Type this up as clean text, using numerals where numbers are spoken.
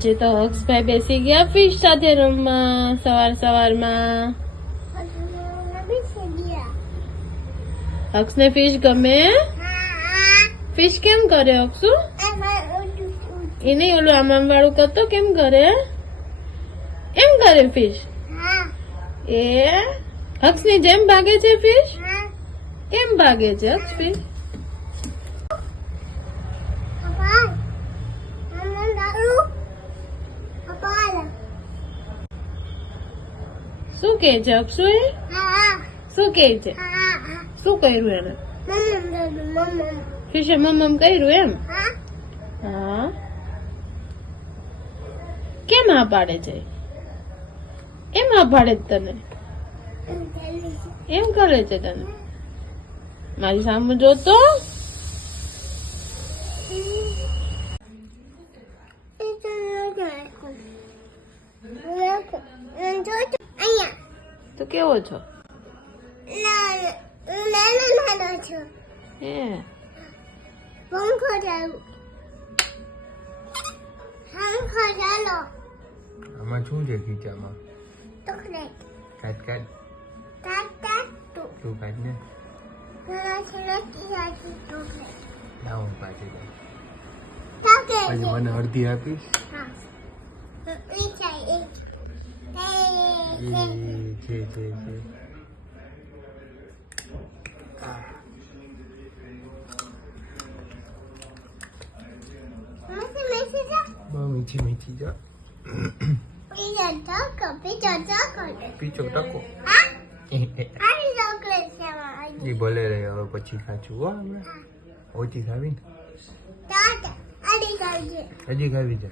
આજે તો હક્ષભાઈ બેસી ગયા ફિશ સાથે રમવા સવારમાં. હક્ષને ફિશ ગમે? ફિશ કેમ કરે હક્ષુ? એને ઓલું આમ વાળું કરતો કેમ કરે? એમ કરે ફિશ? એ હક્ષની જેમ ભાગે છે ફિશ? કેમ ભાગે છે હક્ષ ફિશ? શું કે છે અક્ષુ? શું કે છે? શું કર્યું એને? ફિશે મમ્મ કર્યું એમ? હા. કેમ આ પાડે છે? એમ આ પાડે છે તને? એમ કરે છે તને? મારી સામે જોતો. તો કેવો છો? હે આમાં શું છે ખીચામાં? કાટ કાટ તું કાટ ને ના હું કાઢી દઉં. પછી મને અડધી આપીશ? છે બહુ મીઠી જા. પીચો ટકો એ ભલે રહે. હવે પછી ખાચું હો હમણાં ઓછી ખાવી ને હજી ખાવી છે.